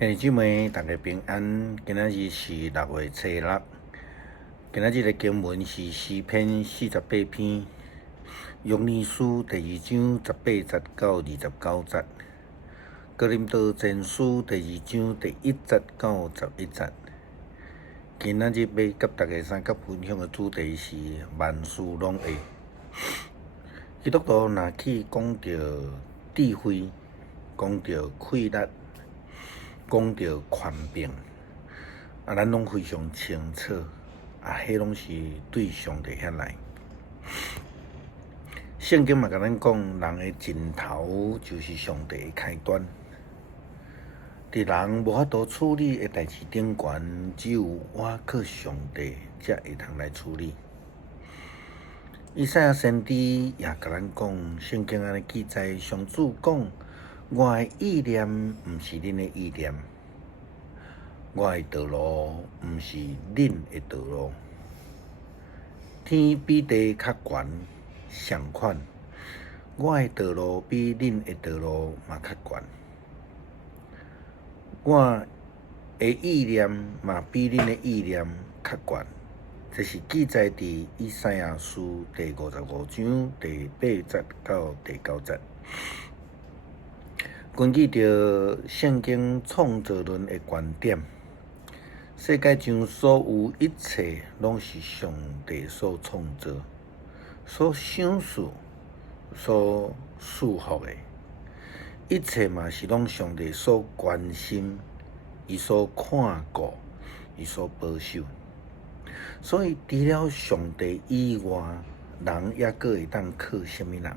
兄弟姊妹，大家平安。今仔日是6月初6，今仔日的经文是诗篇48篇，约珥书第2章18节到29节，哥林多前书第2章第1节到11节。今仔日要甲大家分享的主题是万事拢会。基督徒若去讲到智慧，讲到气力，讲到权柄，咱拢非常清楚，迄拢是对上帝遐来。圣经嘛，甲咱讲，人的尽头就是上帝的开端。伫人无法度处理的代志顶悬，只有我靠上帝才会通来处理。以赛亚先知也甲咱讲，圣经安尼记载，上主讲：我的意念毋是恁的意念，我的道路毋是恁的道路。天比地较悬，相款，我的道路比恁的道路嘛较悬，我的意念嘛比恁的意念较悬。这是记载伫以赛亚书第55章第8节到第9节。根据着圣经创造论的观点，世界上所有一切拢是上帝所创造、所赏赐、所祝福的，一切嘛是拢上帝所关心、伊所看顾、伊所保守。所以，除了上帝以外，人也阁会当靠什么人？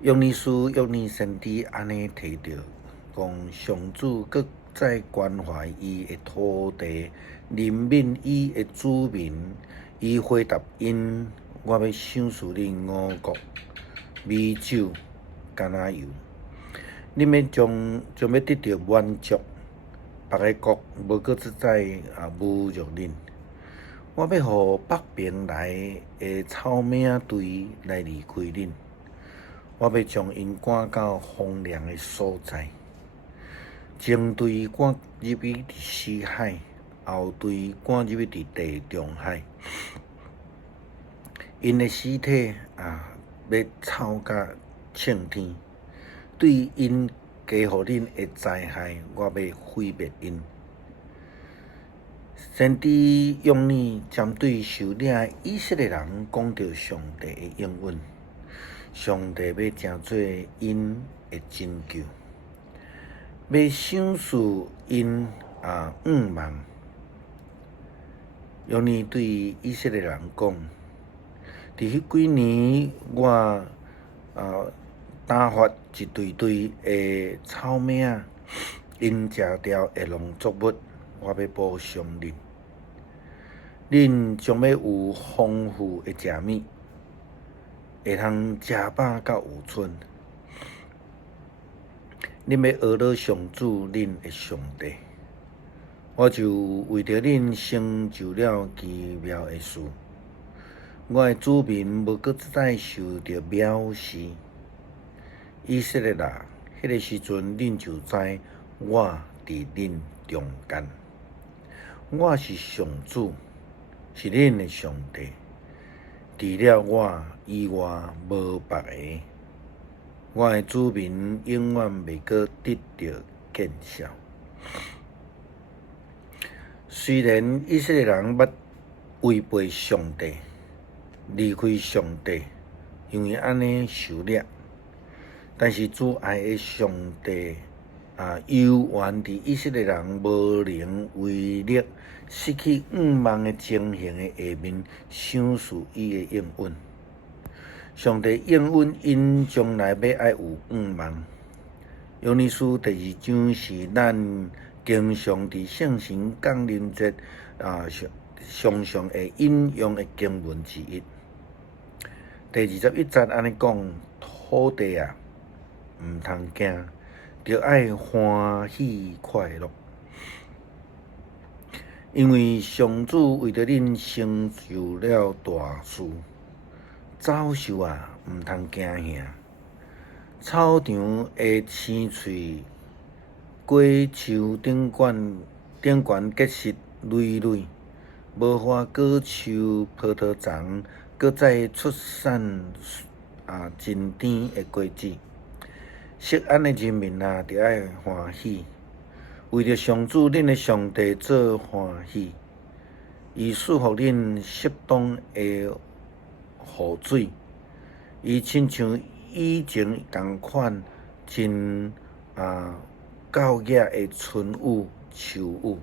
约珥先知安尼提到，讲上主阁再关怀伊的土地，怜悯伊的子民，伊回答因：我要赏赐恁五国美酒、橄榄油，恁要将要得到满足。别个国无搁再侮辱恁，我要互北边来的草蜢队来离开恁，我要将因赶到荒凉的所在，前队赶入去死海，后队赶入去地中海，因的尸体要臭甲冲天，对因加互恁的灾害，我要毁灭因。先知约珥针对受领的以色列人讲到上帝的应允，上帝要成做因的拯救，要赏赐因5万。约珥对以色列人讲，伫迄几年我打发一队队的草蜢，因食掉的农作物，我要补偿恁。恁将要有丰富的食物，会通食饱到有剩。恁要学了上主恁的上帝，我就为着恁成就了奇妙的事。我的子民无搁再受着藐视。以色列啊，迄个时阵，恁就知我伫恁中间。我是上主，是恁的上帝。除了我以外，无别个。我的子民永远袂搁得到见效。虽然以色列人捌违背上帝，离开上帝，因为安尼受掠。但是主爱的上帝犹原伫以色列人无能为力，失去5万的情形的下面，赏赐伊的应允。上帝应允因将来要爱有5万。约珥书第2章是咱经常伫圣神降临节常常会引用的经文之一。第21节安尼讲：土地啊，毋通惊，着爱欢喜快乐，因为上主为着恁成就了大事。走兽啊，毋通惊吓，草场的青翠果树顶悬结实累累，无花果树葡萄丛，搁再出产真甜的果子。惜安的人民啊，着爱欢喜，为着上主恁的上帝做欢喜，伊赐福恁适当的雨水，伊亲像以前同款，真够野的春雨、秋雨。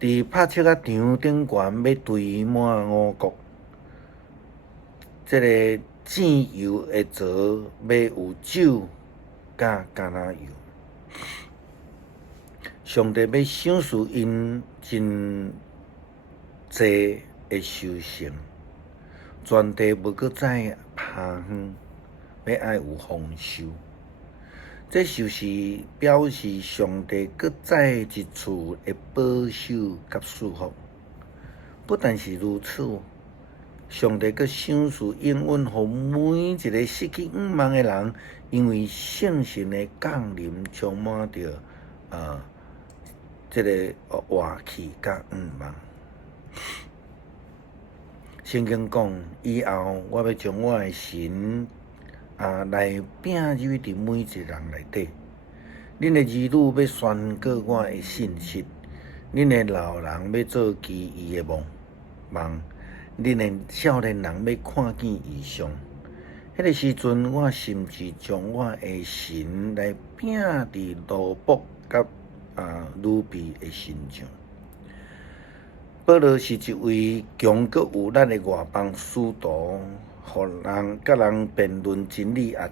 伫拍七场顶悬要堆满五谷，这个煎油的槽要有酒甲橄榄油。上帝要赏赐因真济的收成，全地无搁再趴远，要爱有丰收。这就是表示上帝搁再一次的保守甲赐福。不但是如此，上帝搁赏赐应允，互每一个失去盼望的人，因为圣神的降临充满着这个活气甲盼望。圣经讲，以后我要将我的神来摒入伫每一个人内底。恁的儿女要宣告我的信息，恁的老人要做奇异的梦，恁的少年人要看见异象。迄个时阵，我甚至将我的神来摒伫罗卜甲女婢的身上。保罗是一位强搁有力的外邦使徒，互人甲人辩论真理，也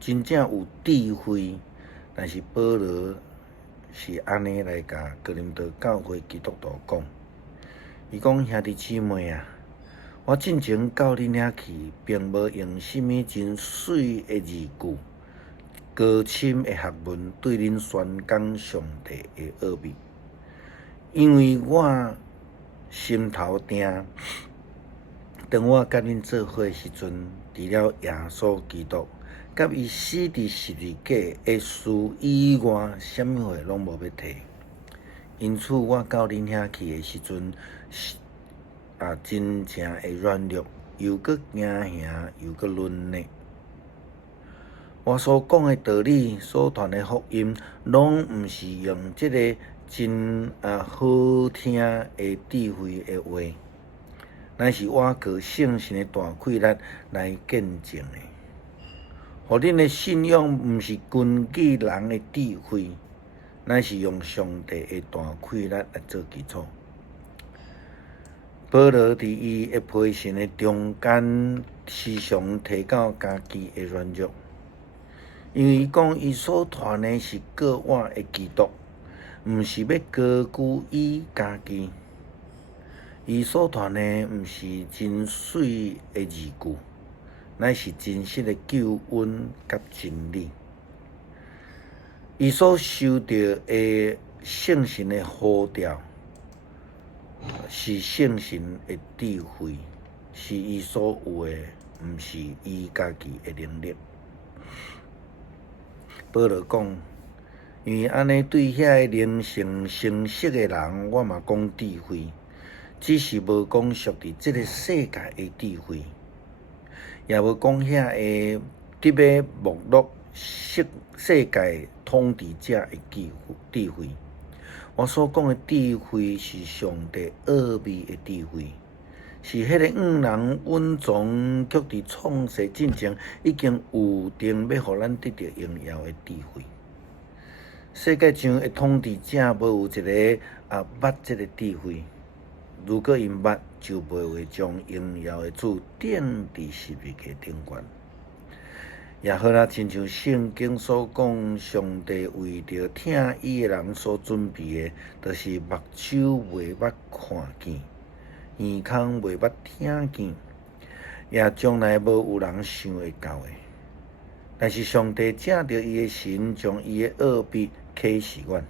真正有智慧。但是保罗是安尼来甲哥林多教会基督徒讲，伊讲兄弟姊妹啊，我进前到恁遐去，并无用什么真水的字句、高深的学问对恁宣讲上帝的奥秘，因为我心头定，当我甲恁做伙时阵，除了耶稣基督甲伊死伫十字架的事以外，什么话拢无要提。因此，我到恁遐去的时阵，真正会软弱，又搁惊吓，又搁软弱。我所讲的道理，所传的福音，拢毋是用这个真好听的智慧的话，乃是我靠圣神的大气力来见证的。互恁的信仰毋是根据人的智慧，乃是用上帝的大气力来做基础。保罗伫伊的批信的中间，时常提到家己的软弱，因为伊讲伊所传的是国外的基督，毋是要高举伊家己。伊所传的毋是真水的字句，乃是真实的救恩甲真理。伊所受到的圣神的呼召，是圣神的智慧，是伊所有的，毋是伊家己的能力。保罗讲，因为安尼对遐个灵性成熟的人，我嘛讲智慧，只是无讲属伫这个世界的智慧，也无讲遐个伫要没落世界统治者的智慧。我所讲的智慧是上帝奥秘的智慧，是迄个人稳重却伫创世进前已经有定要互咱得到荣耀的智慧。世界上的统治者无有一个捌这个智慧，如果因捌，就袂会将荣耀的主钉伫十字架顶悬。也好啦，亲像圣经所讲，上帝为着听伊的人所准备的，就是目睭袂捌看见，耳孔袂捌听见，也将来无有人想会到的。但是上帝借着伊的神，将伊的奥秘启示阮。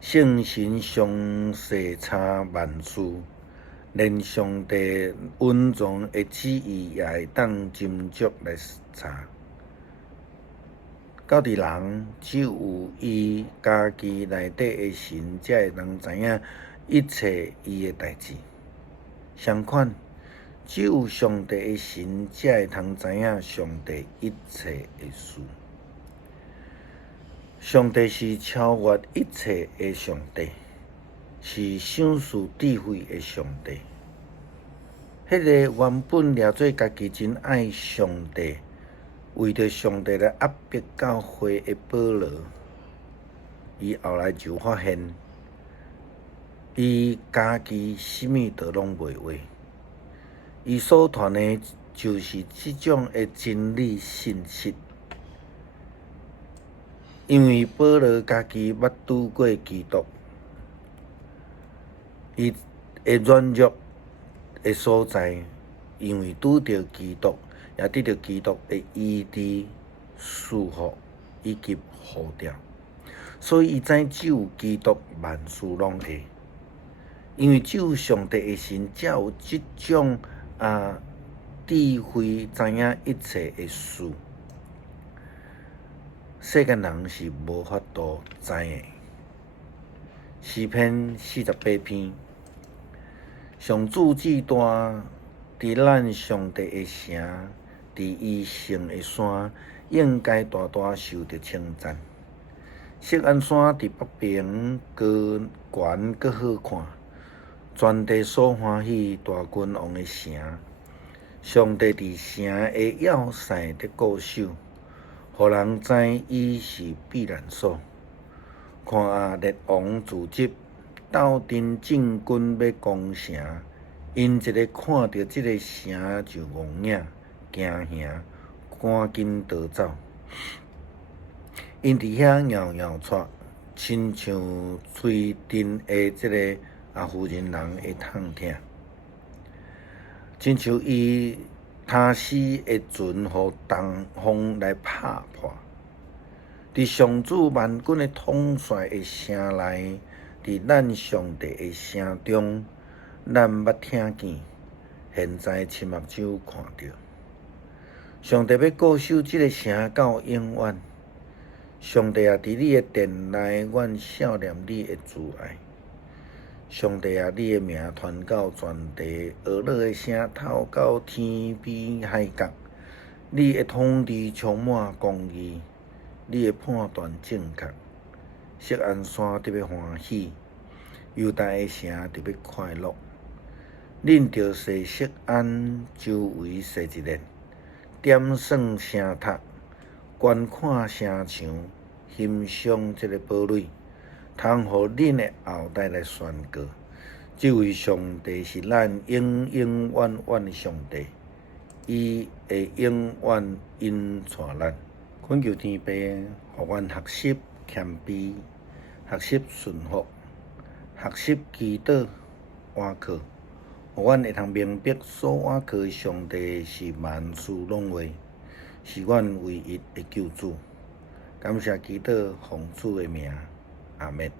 圣神详细查万事，连上帝温存的旨意也会当斟酌来查。到底人只有伊家己内底的神，才会能知影一切伊的代志。相反，只有上帝的神，才会通知影上帝一切的事。上帝是超越一切的上帝，是赏赐智慧的上帝。迄个原本掠做家己真爱上帝，为着上帝来压迫教会的保罗，伊后来就发现，伊家己什么都拢袂话，伊所传的就是即种的真理信息。因为保罗家己捌拄过基督，伊的软弱的所在，因为拄着基督，也得到基督的医治、赐福以及呼召，所以伊知只有基督万事拢会。因为只有上帝的神，才有即种智慧，知影一切的事。世间人是无法度知的。诗篇48篇，上主至大，伫咱上帝的城，伫伊圣的山，应该大大受着称赞。锡安山伫北边，高悬阁好看，全地所欢喜，大君王的城。上帝伫城的要塞伫固守，互人知伊是避难所。看列王自集，斗阵进军要攻城，因一个看到即个城就戆影惊吓，赶紧逃走。因伫遐摇摇喘，亲像吹阵的即个妇人人会痛疼，亲像伊他死的船，互东风来拍破。伫上主万军的统帅的城内，伫咱上帝的城中，咱捌听见，现在亲目睭看到。上帝要固守即个城到永远。上帝啊，伫你的殿内，阮少念你的慈爱。上帝啊，你的名传到全地，俄勒的声透到天边海角。你的统治充满公义。你的判断正确，锡安山特别欢喜，犹大的城特别快乐。恁着说锡安周围踅一遍，点算城塔，观看城墙，欣赏这个堡垒，通互恁的后代来宣告，这位上帝是咱永永远远的上帝，伊会永远引带咱。恳求天父，互阮学习谦卑，学习顺服，学习祈祷倚靠，互阮会通明白所倚靠的上帝是万事拢会，是阮唯一的救主。感谢祈祷奉主的名，阿们。